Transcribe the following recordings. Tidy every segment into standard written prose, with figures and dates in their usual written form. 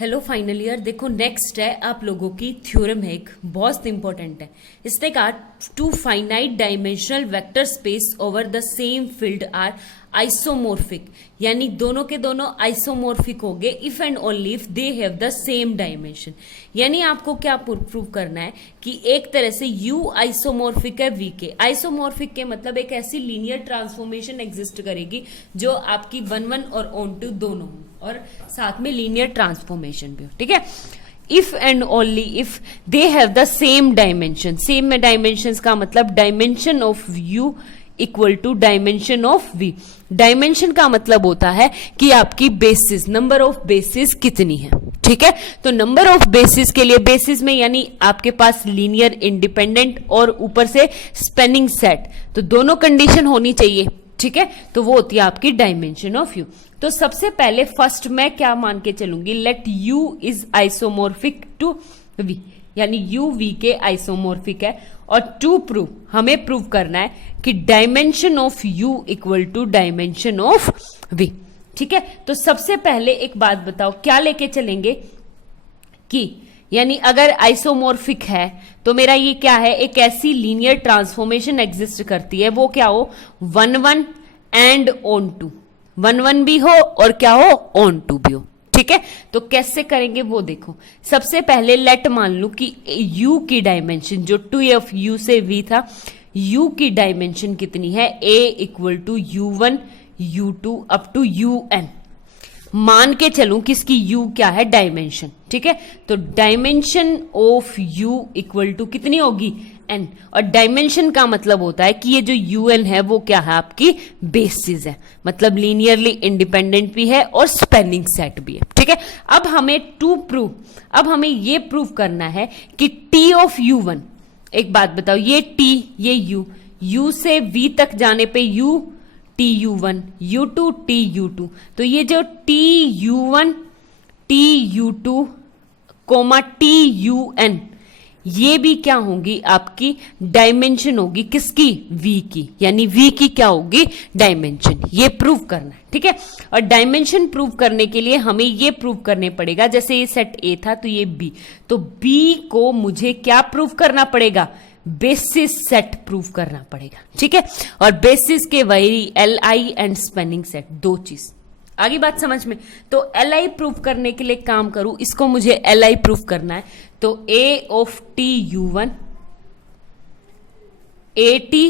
Hello final year. देखो next है आप लोगों की थ्योरम है, एक बहुत इंपॉर्टेंट है। इसने कहा two finite dimensional vector space over the same field are isomorphic, यानी दोनों के दोनों आइसोमोर्फिक हो गए if and only if they have the same dimension. यानी आपको क्या प्रूव करना है कि एक तरह से U आइसोमोर्फिक है V के। आइसोमोर्फिक के मतलब एक ऐसी लीनियर ट्रांसफॉर्मेशन एग्जिस्ट करेगी जो आपकी 1-1 और ऑन-टू दोनों हो और साथ में लीनियर ट्रांसफॉर्मेशन भी हो, ठीक है। If and only if they have the same dimension. Same में डायमेंशन का मतलब dimension of U equal to dimension of V। Dimension का मतलब होता है कि आपकी बेसिस, नंबर ऑफ बेसिस कितनी है, ठीक है। तो नंबर ऑफ बेसिस के लिए बेसिस में यानी आपके पास लीनियर इंडिपेंडेंट और ऊपर से स्पेनिंग सेट, तो दोनों कंडीशन होनी चाहिए, ठीक है। तो वो होती है आपकी डायमेंशन ऑफ U। तो सबसे पहले फर्स्ट मैं क्या मान के चलूंगी, let U is isomorphic to V, यानी U V के आइसोमोर्फिक है। और टू प्रूव, हमें प्रूव करना है कि dimension of U equal to dimension of V, ठीक है। तो सबसे पहले एक बात बताओ, क्या लेके चलेंगे कि यानी अगर आइसोमोर्फिक है तो मेरा ये क्या है, एक ऐसी लीनियर ट्रांसफॉर्मेशन एग्जिस्ट करती है, वो क्या हो 1-1 एंड ऑन-टू, 1-1 भी हो और क्या हो ऑन-टू भी हो, ठीक है। तो कैसे करेंगे वो देखो। सबसे पहले लेट मान लू कि U की डायमेंशन जो 2f U से V था, U की डायमेंशन कितनी है, A equal to U1 U2 up to UN। मान के चलूं किसकी U क्या है डायमेंशन, ठीक है। तो dimension of U equal to कितनी होगी N, और डायमेंशन का मतलब होता है कि ये जो UN है वो क्या है आपकी बेसिस है, मतलब लीनियरली इंडिपेंडेंट भी है और स्पेनिंग सेट भी है, ठीक है। अब हमें अब हमें ये प्रूव करना है कि T ऑफ U1, एक बात बताओ, ये T ये U से V तक जाने पे U TU1 U2 TU2, तो ये जो TU1 TU2 TUN ये भी क्या होगी आपकी डायमेंशन होगी किसकी, V की, यानी V की क्या होगी डायमेंशन। ये प्रूव करना है, ठीक है। और डायमेंशन प्रूव करने के लिए हमें ये प्रूव करने पड़ेगा, जैसे ये सेट A था तो ये B, तो B को मुझे क्या प्रूव करना पड़ेगा, बेसिस सेट प्रूव करना पड़ेगा, ठीक है। और बेसिस के वही LI एंड स्पेनिंग सेट, दो चीज। आगे बात समझ में। तो LI प्रूव करने के लिए काम करूं, इसको मुझे LI प्रूव करना है, तो A of TU1 AT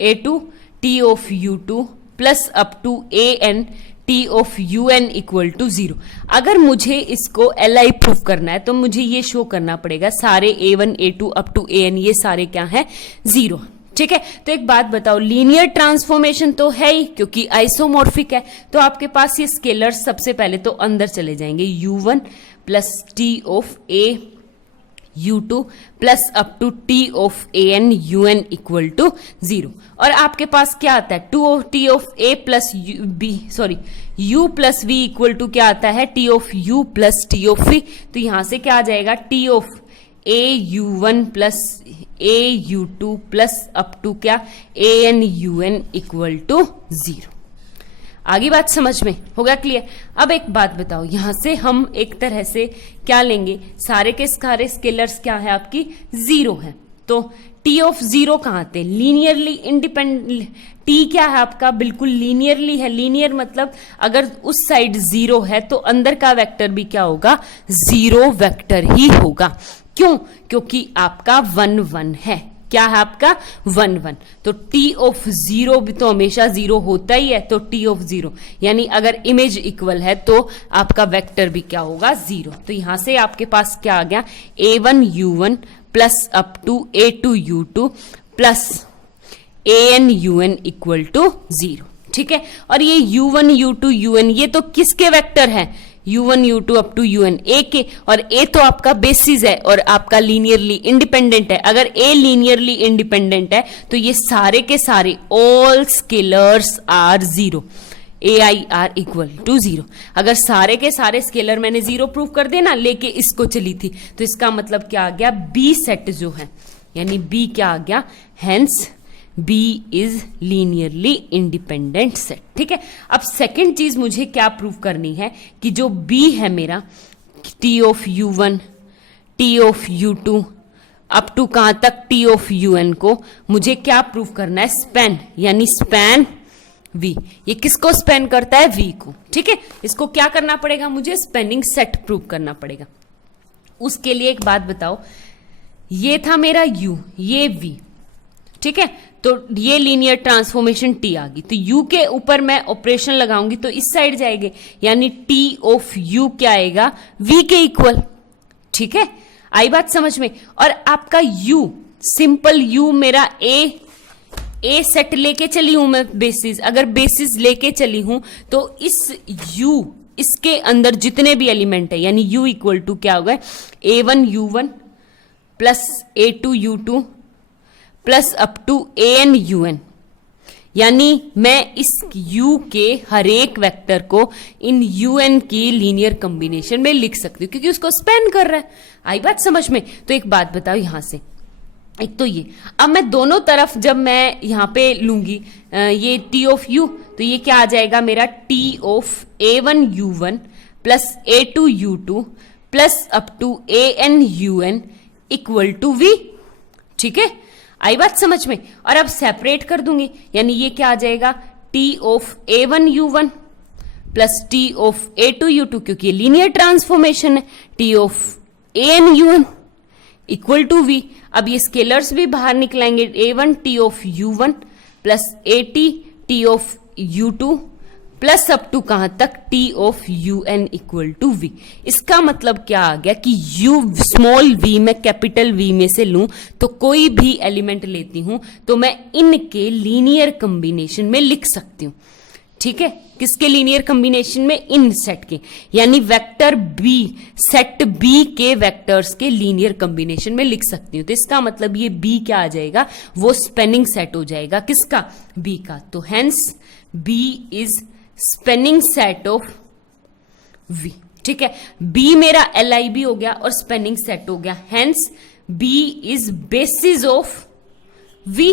A2 T of U2 plus up to AN T of UN equal to 0। अगर मुझे इसको LI प्रूफ करना है तो मुझे ये शो करना पड़ेगा सारे A1 A2 up to AN ये सारे क्या है 0, ठीक है। तो एक बात बताओ, लीनियर ट्रांसफॉर्मेशन तो है ही क्योंकि आइसोमॉर्फिक है, तो आपके पास ये स्केलर्स सबसे पहले तो अंदर चले जाएंगे, U1 plus T of A U2 plus up to T of AN UN equal to 0। और आपके पास क्या आता है, T of A plus U plus V equal to क्या आता है, T of U plus T of V। तो यहां से क्या आ जाएगा, T of A U1 plus A U2 plus up to क्या AN UN इक्वल टू 0। आगे बात समझ में होगा क्लियर। अब एक बात बताओ, यहां से हम एक तरह से क्या लेंगे, सारे के सारे स्केलर्स क्या है आपकी 0 है, तो T ऑफ 0 कहां आते हैं, लीनियरली इंडिपेंडेंट। T क्या है आपका, बिल्कुल लीनियरली है। लीनियर मतलब अगर उस साइड 0 है तो अंदर का वेक्टर भी क्या होगा, 0 वेक्टर ही होगा। क्यों, क्योंकि आपका 1-1 है, क्या है आपका 1-1, तो T ऑफ 0 भी तो हमेशा 0 होता ही है, तो T ऑफ 0 यानी अगर इमेज इक्वल है तो आपका वेक्टर भी क्या होगा 0। तो यहां से आपके पास क्या आ गया, A1 U1 plus up to A2 U2 plus AN UN equal to 0, ठीक है। और ये U1 U2 UN ये तो किसके वेक्टर है, U1 U2 up to UN A के, और A तो आपका बेसिस है और आपका लीनियरली इंडिपेंडेंट है। अगर A लीनियरली इंडिपेंडेंट है तो ये सारे के सारे all scalars are 0, AI are equal to 0। अगर सारे के सारे स्केलर मैंने 0 प्रूव कर देना लेके इसको चली थी, तो इसका मतलब क्या आ गया, B सेट जो है, यानी B क्या आ गया, hence B is linearly independent set, ठीक है। अब सेकंड चीज मुझे क्या प्रूव करनी है कि जो B है मेरा, T of U1, T of U2 up to कहां तक टी ऑफ UN को मुझे क्या प्रूव करना है? स्पैन, यानी स्पैन V। ये किसको स्पैन करता है? V को। ठीक है, इसको क्या करना पड़ेगा? मुझे स्पैनिंग सेट प्रूव करना पड़ेगा। उसके लिए एक बात बताओ, ये था मेरा U, ये V, ठीक है, तो ये लीनियर ट्रांसफॉर्मेशन T आ गई, तो U के ऊपर मैं ऑपरेशन लगाऊंगी तो इस साइड जाएंगे, यानी T ऑफ U क्या आएगा? V के इक्वल। ठीक है, आई बात समझ में? और आपका U, सिंपल U मेरा ए सेट लेके चली हूं मैं बेसिस, अगर बेसिस लेके चली हूं तो इस U, इसके अंदर जितने भी एलिमेंट है, यानी U इक्वल टू क्या होगा? A1 U1 plus A2 U2 plus up to AN UN, यानी मैं इस U के हर एक वेक्टर को इन UN की लीनियर कॉम्बिनेशन में लिख सकती हूं, क्योंकि उसको स्पैन कर रहा है। आई बात समझ में? तो एक बात बताओ यहां से, एक तो ये, अब मैं दोनों तरफ जब मैं यहां पे लूंगी ये T ऑफ U, तो ये क्या आ जाएगा मेरा? T of A1 U1 plus A2 U2 plus up to AN UN equal to V। ठीक है, आई बात समझ में? और अब सेपरेट कर दूंगी, यानी ये क्या आ जाएगा? T of A1 U1 plus T of A2 U2, क्योंकि ये लीनियर ट्रांसफॉर्मेशन है, T of AN UN equal to V। अब ये स्केलर्स भी बाहर निकलेंगे, A1 T of U1 plus AT T of U2 plus up to कहां तक? T of UN equal to V। इसका मतलब क्या आ गया कि U स्मॉल v मैं कैपिटल V में से लूं तो कोई भी एलिमेंट लेती हूं तो मैं इनके लीनियर कॉम्बिनेशन में लिख सकती हूं। ठीक है, किसके लीनियर कॉम्बिनेशन में? इन सेट के, यानी वेक्टर B, सेट B के वेक्टर्स के लीनियर कॉम्बिनेशन में लिख सकती हूं। तो इसका मतलब ये B क्या आ जाएगा? वो स्पेनिंग सेट हो जाएगा, किसका? B का। तो hence B is spanning set of V। ठीक है, B मेरा LIB हो गया और स्पेनिंग सेट हो गया, hence B is basis of V।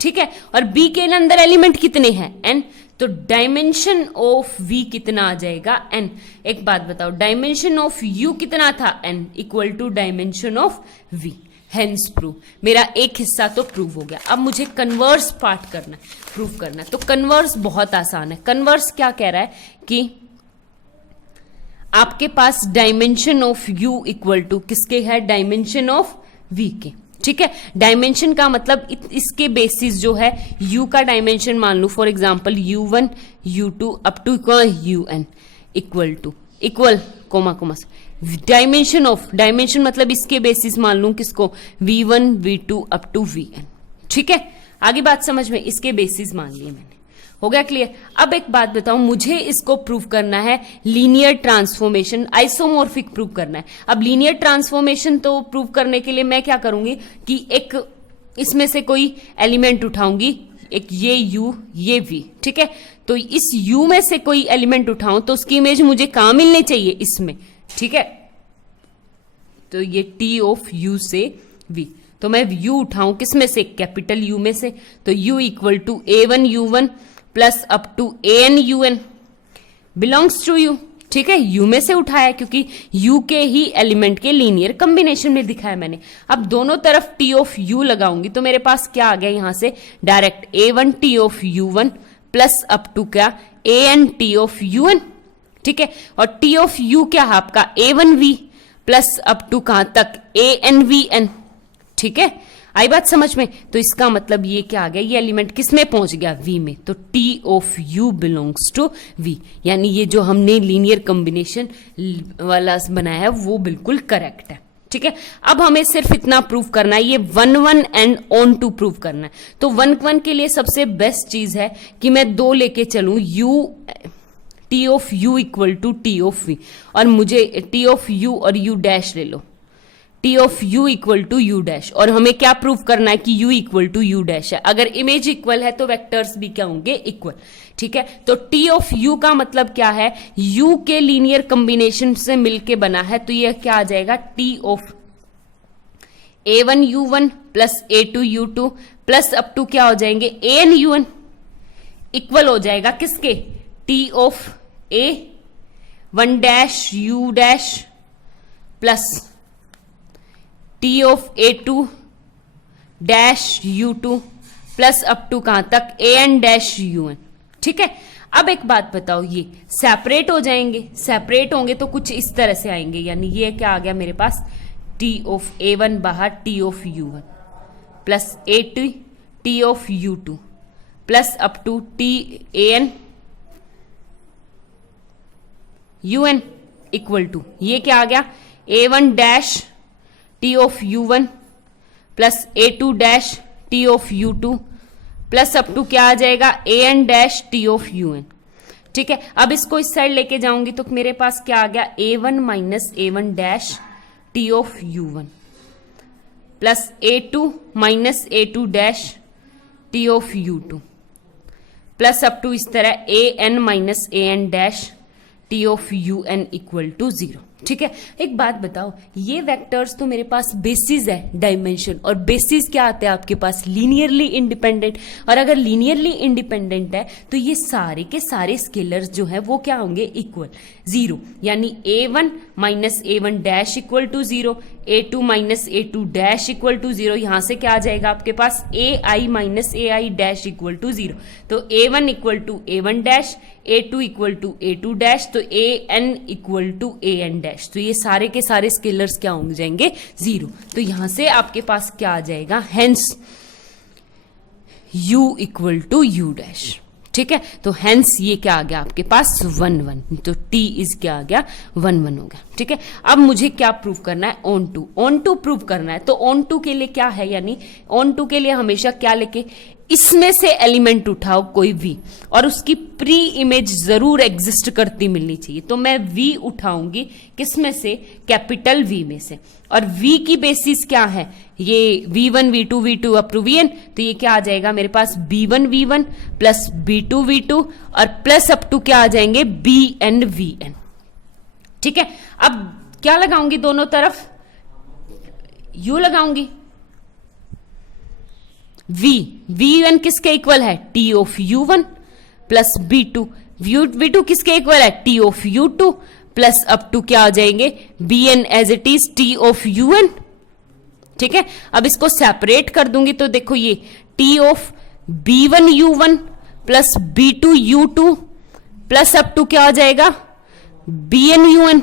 ठीक है, और B के अंदर एलिमेंट कितने हैं? N, तो डायमेंशन ऑफ V कितना आ जाएगा? N। एक बात बताओ, डायमेंशन ऑफ U कितना था? N equal to dimension of V, hence prove. मेरा एक हिस्सा तो प्रूव हो गया। अब मुझे कन्वर्स पार्ट करना है, प्रूव करना है। तो कन्वर्स बहुत आसान है। कन्वर्स क्या कह रहा है कि आपके पास dimension of U equal to किसके है? डायमेंशन ऑफ V के। ठीक है, डायमेंशन का मतलब इसके बेसिस जो है U का डायमेंशन मान लू, for example U1 U2 up to UN equal to equal comma comma dimension of, dimension मतलब इसके बेसिस मान लू किसको? V1 V2 up to VN। ठीक है, आगे बात समझ में? इसके बेसिस मान लिए मैंने, हो गया क्लियर? अब एक बात बताऊं, मुझे इसको प्रूव करना है लीनियर ट्रांसफॉर्मेशन, आइसोमॉर्फिक प्रूव करना है। अब लीनियर ट्रांसफॉर्मेशन तो प्रूव करने के लिए मैं क्या करूंगी कि एक इसमें से कोई एलिमेंट उठाऊंगी, एक ये U ये V। ठीक है, तो इस U में से कोई एलिमेंट उठाऊं तो उसकी इमेज मुझे कहां मिलनी चाहिए? इसमें। ठीक है, तो ये T ऑफ U से V, तो मैं U उठाऊं किस में से? कैपिटल U में से, तो U equal to A1 U1 plus up to AN UN belongs to U। ठीक है, U में से उठाया क्योंकि U के ही एलिमेंट के लीनियर कॉम्बिनेशन में दिखाया मैंने। अब दोनों तरफ T ऑफ U लगाऊंगी तो मेरे पास क्या आ गया? यहां से direct A1 T of U1 plus up to क्या? AN T of UN। ठीक है, और T ऑफ U क्या है आपका? A1 V plus up to कहां तक? AN VN। ठीक है, आई बात समझ में? तो इसका मतलब ये क्या आ गया? ये एलिमेंट किस में पहुंच गया? V में। तो T of U belongs to V, यानी ये जो हमने लीनियर कॉम्बिनेशन वाला बनाया है वो बिल्कुल करेक्ट है। ठीक है, अब हमें सिर्फ इतना प्रूव करना है, ये 1-1 एंड ऑन टू प्रूव करना है। तो 1-1 के लिए सबसे बेस्ट चीज है कि मैं दो लेके चलूं, T of U equal to T of V, और मुझे T ऑफ U और U डैश ले लो, T of U equal to U dash, और हमें क्या प्रूव करना है कि U equal to U dash है। अगर इमेज इक्वल है तो वेक्टर्स भी क्या होंगे? इक्वल। ठीक है, तो T ऑफ U का मतलब क्या है? U के लीनियर कॉम्बिनेशन से मिलके बना है, तो ये क्या आ जाएगा? T of A1 U1 plus A2 U2 plus up to क्या हो जाएंगे? AN UN इक्वल हो जाएगा किसके? T of A 1 dash U dash plus T of A2 dash U2 plus up to कहां तक AN डैश UN। ठीक है, अब एक बात बताओ, ये सेपरेट हो जाएंगे, सेपरेट होंगे तो कुछ इस तरह से आएंगे, यानी ये क्या आ गया मेरे पास, टी ऑफ A1 बाहर T of U1 plus A2 T of U2 plus up to T AN UN equal to ये क्या आ गया, A1 dash T of U1 plus A2 dash T of U2 plus up to क्या आ जाएगा, AN dash T of UN। ठीक है, अब इसको इस साइड लेके जाऊंगी तो मेरे पास क्या आ गया, A1 minus A1 dash T of U1 plus A2 minus A2 dash T of U2 plus up to इस तरह AN minus AN dash T of UN equal to 0। ठीक है, एक बात बताओ, ये वेक्टर्स तो मेरे पास बेसिस है डायमेंशन, और बेसिस क्या आते हैं आपके पास, लीनियरली इंडिपेंडेंट। और अगर लीनियरली इंडिपेंडेंट है तो ये सारे के सारे स्केलर्स जो है वो क्या होंगे, इक्वल 0, यानी A1 minus A1 dash equal to 0, A2 minus A2 dash equal to 0, यहां से क्या आ जाएगा आपके पास, AI minus AI dash equal to 0। तो A1 equal to A1 dash, A2 equal to A2 dash, तो AN equal to AN dash. तो ये सारे के सारे स्केलर्स क्या हो जाएंगे, 0। तो यहां से आपके पास क्या आ जाएगा, hence U equal to U dash. ठीक है, तो हेंस ये क्या आ गया आपके पास 1 1, तो T इज क्या आ गया 1 1 हो गया। ठीक है, अब मुझे क्या प्रूव करना है, ऑन टू प्रूव करना है। तो ऑन टू के लिए क्या है, यानी ऑन टू के लिए हमेशा क्या लेके, इसमें से एलिमेंट उठाओ कोई V, और उसकी प्री इमेज जरूर एग्जिस्ट करती मिलनी चाहिए। तो मैं V उठाऊंगी किसमें से, कैपिटल V में से, और V की बेसिस क्या है, ये V1 V2 V2 up to Vn। तो ये क्या आ जाएगा मेरे पास, B1 V1 plus B2 V2 और प्लस अप टू क्या आ जाएंगे, Bn Vn। ठीक है, अब क्या लगाऊंगी दोनों तरफ, U लगाऊंगी, V1 किसके इक्वल है, T of U1 plus B2, V2 किसके इक्वल है, T of U2 plus up to क्या आ जाएंगे, Bn as it is T of UN। ठीक है, अब इसको सेपरेट कर दूंगी तो देखो ये T of B1 U1 plus B2 U2 plus up to क्या आ जाएगा, Bn UN,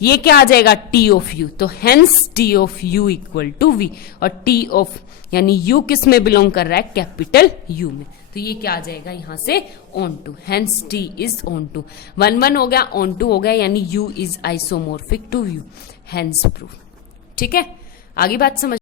ये क्या आ जाएगा, T ऑफ U। तो hence T of U equal to V, और T ऑफ यानी U किस में बिलोंग कर रहा है, कैपिटल U में। तो ये क्या आ जाएगा यहां से, onto, hence T is onto. 1 1 हो गया, ऑन टू हो गया, यानी U is isomorphic to V, hence proof. ठीक है, आगे बात समझ